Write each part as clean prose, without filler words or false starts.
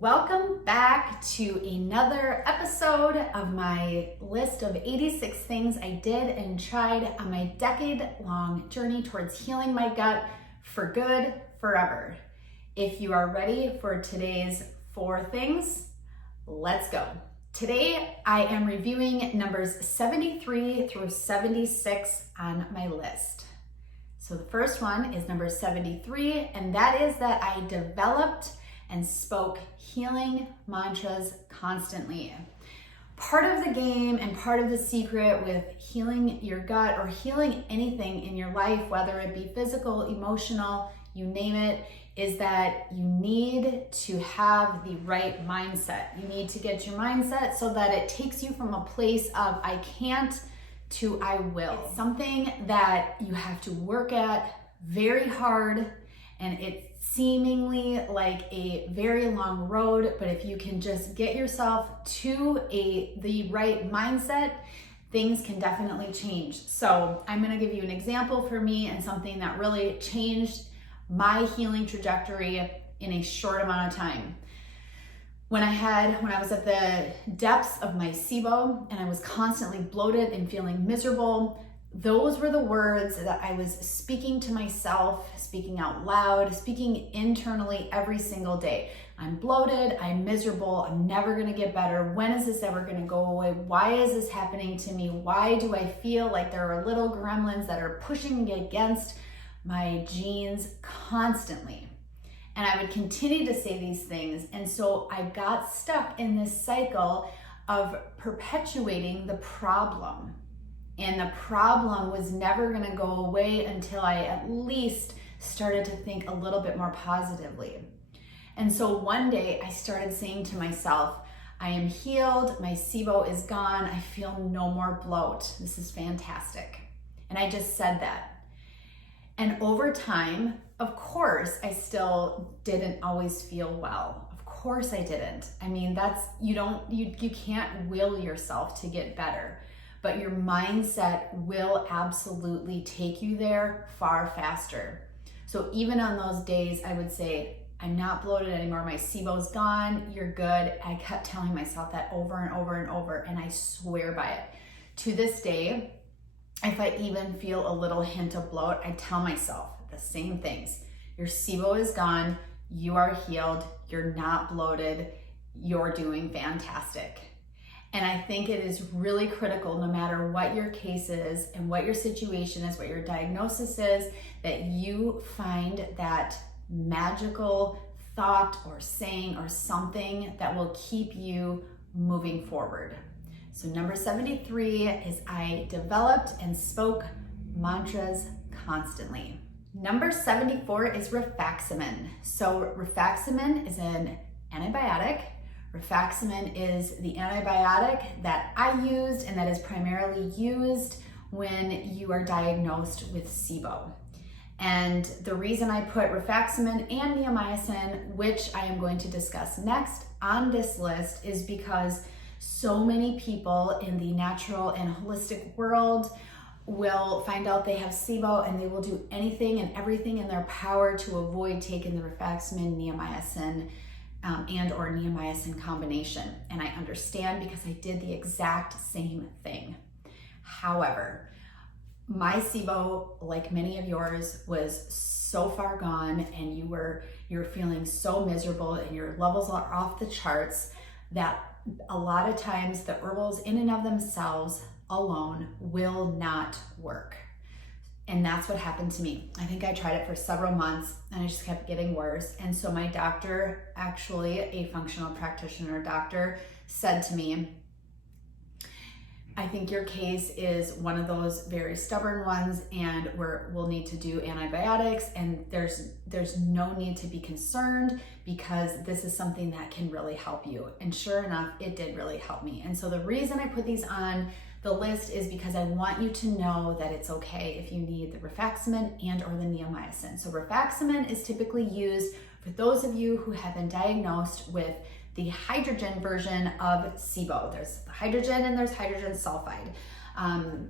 Welcome back to another episode of my list of 86 things I did and tried on my decade-long journey towards healing my gut for good, forever. If you are ready for today's 4 things, let's go. Today, I am reviewing numbers 73 through 76 on my list. So the first one is number 73, and that is that I developed and spoke healing mantras constantly. Part of the game and part of the secret with healing your gut or healing anything in your life, whether it be physical, emotional, you name it, is that you need to have the right mindset. You need to get your mindset so that it takes you from a place of I can't to I will. It's something that you have to work at very hard, and it's seemingly like a very long road, but if you can just get yourself to the right mindset, things can definitely change. So I'm going to give you an example for me and something that really changed my healing trajectory in a short amount of time. When I was at the depths of my SIBO and I was constantly bloated and feeling miserable, those were the words that I was speaking to myself, speaking out loud, speaking internally every single day. I'm bloated, I'm miserable, I'm never gonna get better. When is this ever gonna go away? Why is this happening to me? Why do I feel like there are little gremlins that are pushing me against my genes constantly? And I would continue to say these things. And so I got stuck in this cycle of perpetuating the problem. And the problem was never gonna go away until I at least started to think a little bit more positively. And so one day I started saying to myself, I am healed, my SIBO is gone, I feel no more bloat. This is fantastic. And I just said that. And over time, of course, I still didn't always feel well. Of course I didn't. I mean, you can't will yourself to get better. But your mindset will absolutely take you there far faster. So even on those days, I would say, I'm not bloated anymore, my SIBO's gone, you're good. I kept telling myself that over and over and over, and I swear by it. To this day, if I even feel a little hint of bloat, I tell myself the same things. Your SIBO is gone, you are healed, you're not bloated, you're doing fantastic. And I think it is really critical, no matter what your case is and what your situation is, what your diagnosis is, that you find that magical thought or saying or something that will keep you moving forward. So number 73 is I developed and spoke mantras constantly. Number 74 is rifaximin. So rifaximin is an antibiotic. Rifaximin is the antibiotic that I used and that is primarily used when you are diagnosed with SIBO. And the reason I put rifaximin and neomycin, which I am going to discuss next on this list, is because so many people in the natural and holistic world will find out they have SIBO and they will do anything and everything in their power to avoid taking the rifaximin, neomycin, and or neomycin combination. And I understand because I did the exact same thing. However, my SIBO, like many of yours, was so far gone and you're feeling so miserable and your levels are off the charts that a lot of times the herbals in and of themselves alone will not work. And that's what happened to me. I think I tried it for several months and I just kept getting worse. And so my doctor, actually a functional practitioner doctor, said to me, I think your case is one of those very stubborn ones and we'll need to do antibiotics, and there's no need to be concerned because this is something that can really help you. And sure enough, it did really help me. And so the reason I put these on the list is because I want you to know that it's okay if you need the rifaximin and or the neomycin. So rifaximin is typically used for those of you who have been diagnosed with the hydrogen version of SIBO. There's hydrogen and there's hydrogen sulfide.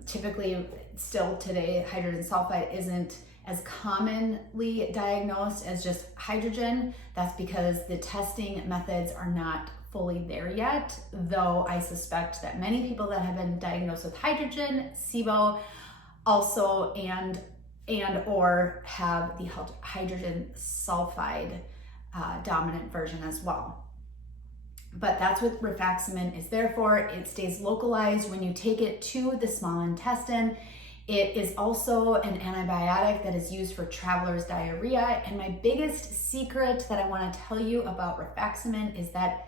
Typically, still today, hydrogen sulfide isn't as commonly diagnosed as just hydrogen. That's because the testing methods are not fully there yet, though I suspect that many people that have been diagnosed with hydrogen, SIBO, also and or have the hydrogen sulfide dominant version as well. But that's what rifaximin is there for. It stays localized when you take it to the small intestine. It is also an antibiotic that is used for traveler's diarrhea. And my biggest secret that I want to tell you about rifaximin is that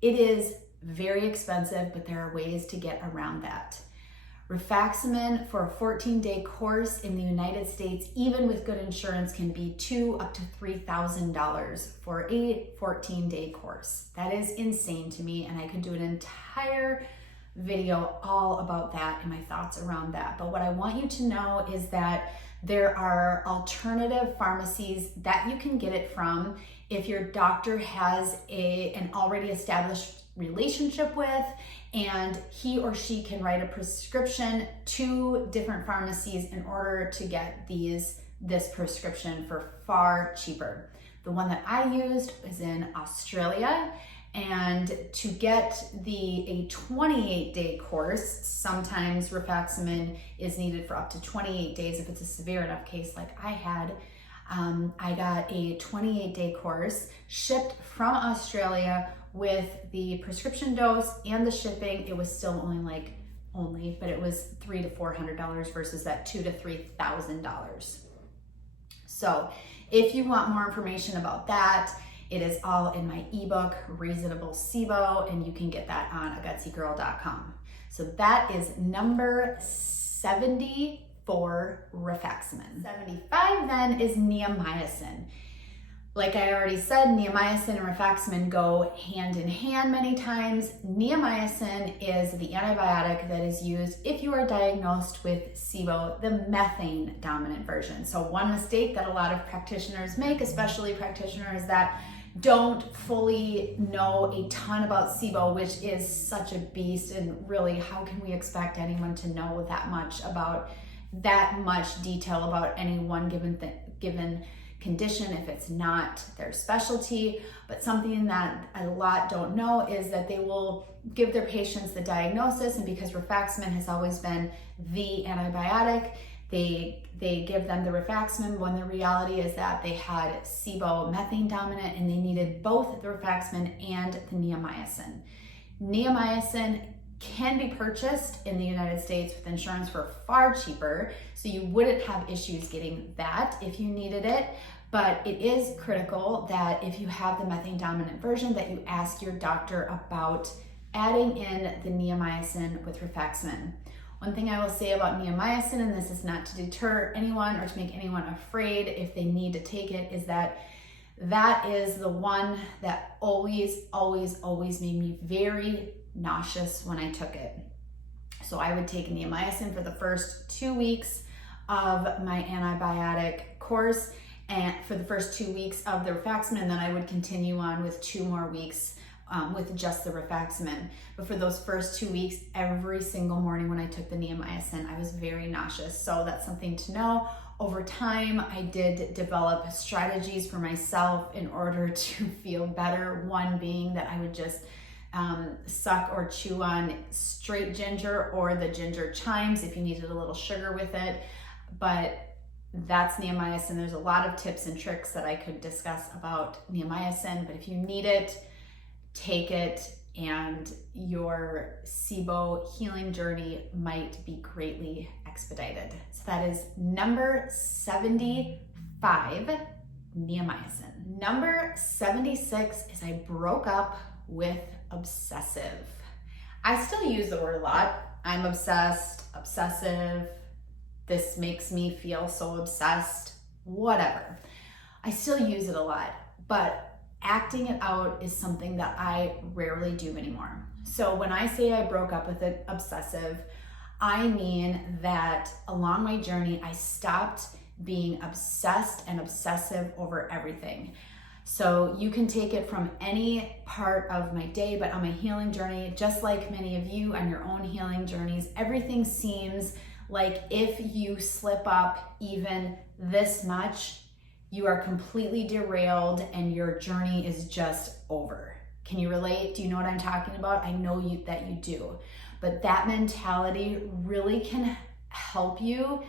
it is very expensive, but there are ways to get around that. Rifaximin for a 14-day course in the United States, even with good insurance, can be $2,000 up to $3,000 for a 14-day course. That is insane to me, and I could do an entire video all about that and my thoughts around that. But what I want you to know is that there are alternative pharmacies that you can get it from if your doctor has an already established relationship with, and he or she can write a prescription to different pharmacies in order to get this prescription for far cheaper. The one that I used is in Australia, and to get a 28-day course, sometimes rifaximin is needed for up to 28 days if it's a severe enough case like I had. I got a 28-day course shipped from Australia with the prescription dose and the shipping. It was still but it was $300 to $400 versus that $2,000 to $3,000. So if you want more information about that, it is all in my ebook, Reasonable SIBO, and you can get that on AGUTSYGIRL.com. So that is number 70 for rifaximin. 75 then is neomycin. Like I already said, neomycin and rifaximin go hand in hand many times. Neomycin is the antibiotic that is used if you are diagnosed with SIBO, the methane dominant version. So one mistake that a lot of practitioners make, especially practitioners that don't fully know a ton about SIBO, which is such a beast, and really, how can we expect anyone to know that much detail about any one given condition if it's not their specialty? But something that a lot don't know is that they will give their patients the diagnosis, and because rifaximin has always been the antibiotic, they give them the rifaximin when the reality is that they had SIBO methane dominant and they needed both the rifaximin and the neomycin. Neomycin can be purchased in the United States with insurance for far cheaper, so you wouldn't have issues getting that if you needed it. But it is critical that if you have the methane dominant version, that you ask your doctor about adding in the neomycin with rifaximin. One thing I will say about neomycin, and this is not to deter anyone or to make anyone afraid if they need to take it, is that is the one that always made me very nauseous when I took it. So I would take neomycin for the first 2 weeks of my antibiotic course, and for the first 2 weeks of the rifaximin, and then I would continue on with 2 more weeks with just the rifaximin. But for those first 2 weeks, every single morning when I took the neomycin, I was very nauseous. So that's something to know. Over time, I did develop strategies for myself in order to feel better. One being that I would just suck or chew on straight ginger or the ginger chimes if you needed a little sugar with it. But that's neomycin. There's a lot of tips and tricks that I could discuss about neomycin, but if you need it, take it, and your SIBO healing journey might be greatly expedited. So that is number 75, neomycin. Number 76 is I broke up with obsessive. I still use the word a lot. I'm obsessed, obsessive. This makes me feel so obsessed, whatever. I still use it a lot, but acting it out is something that I rarely do anymore. So when I say I broke up with an obsessive, I mean that along my journey, I stopped being obsessed and obsessive over everything. So you can take it from any part of my day, but on my healing journey, just like many of you on your own healing journeys, everything seems Like if you slip up even this much, you are completely derailed and your journey is just over. Can you relate? Do you know what I'm talking about? I know that you do. But that mentality really can help you,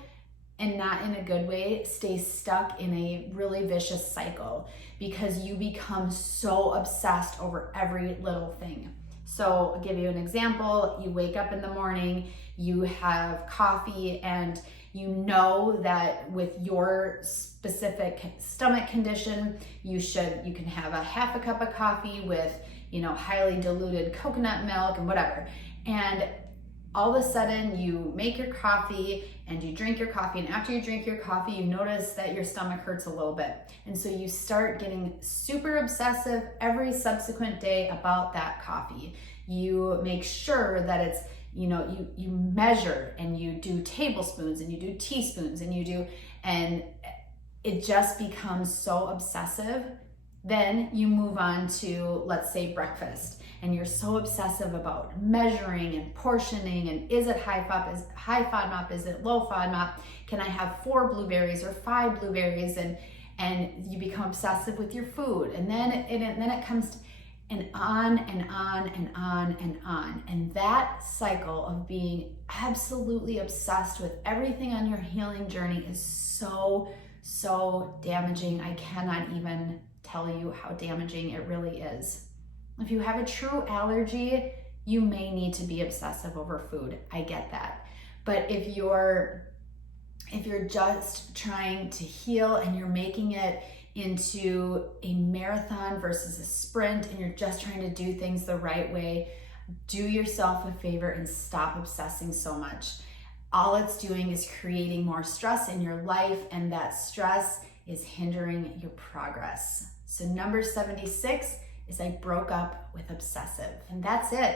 and not in a good way, stay stuck in a really vicious cycle because you become so obsessed over every little thing. So I'll give you an example. You wake up in the morning, you have coffee, and you know that with your specific stomach condition, you can have a half a cup of coffee with, highly diluted coconut milk and whatever. And all of a sudden you make your coffee and you drink your coffee, and after you drink your coffee, you notice that your stomach hurts a little bit. And so you start getting super obsessive every subsequent day about that coffee. You make sure that it's, you measure and you do tablespoons and you do teaspoons and and it just becomes so obsessive. Then you move on to, let's say, breakfast, and you're so obsessive about measuring and portioning, and is it high FODMAP, is it low FODMAP, can I have 4 blueberries or 5 blueberries, and you become obsessive with your food, and then it comes to, and on and on and on and on. And that cycle of being absolutely obsessed with everything on your healing journey is so damaging. I cannot even tell you how damaging it really is. If you have a true allergy, you may need to be obsessive over food. I get that. But if you're just trying to heal and you're making it into a marathon versus a sprint, and you're just trying to do things the right way, do yourself a favor and stop obsessing so much. All it's doing is creating more stress in your life, and that stress is hindering your progress. So number 76 is I broke up with obsessive. And that's it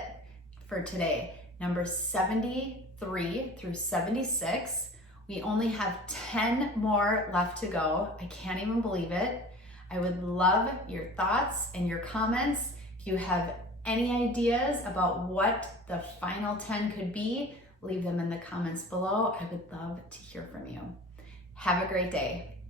for today. Number 73 through 76. We only have 10 more left to go. I can't even believe it. I would love your thoughts and your comments. If you have any ideas about what the final 10 could be, leave them in the comments below. I would love to hear from you. Have a great day.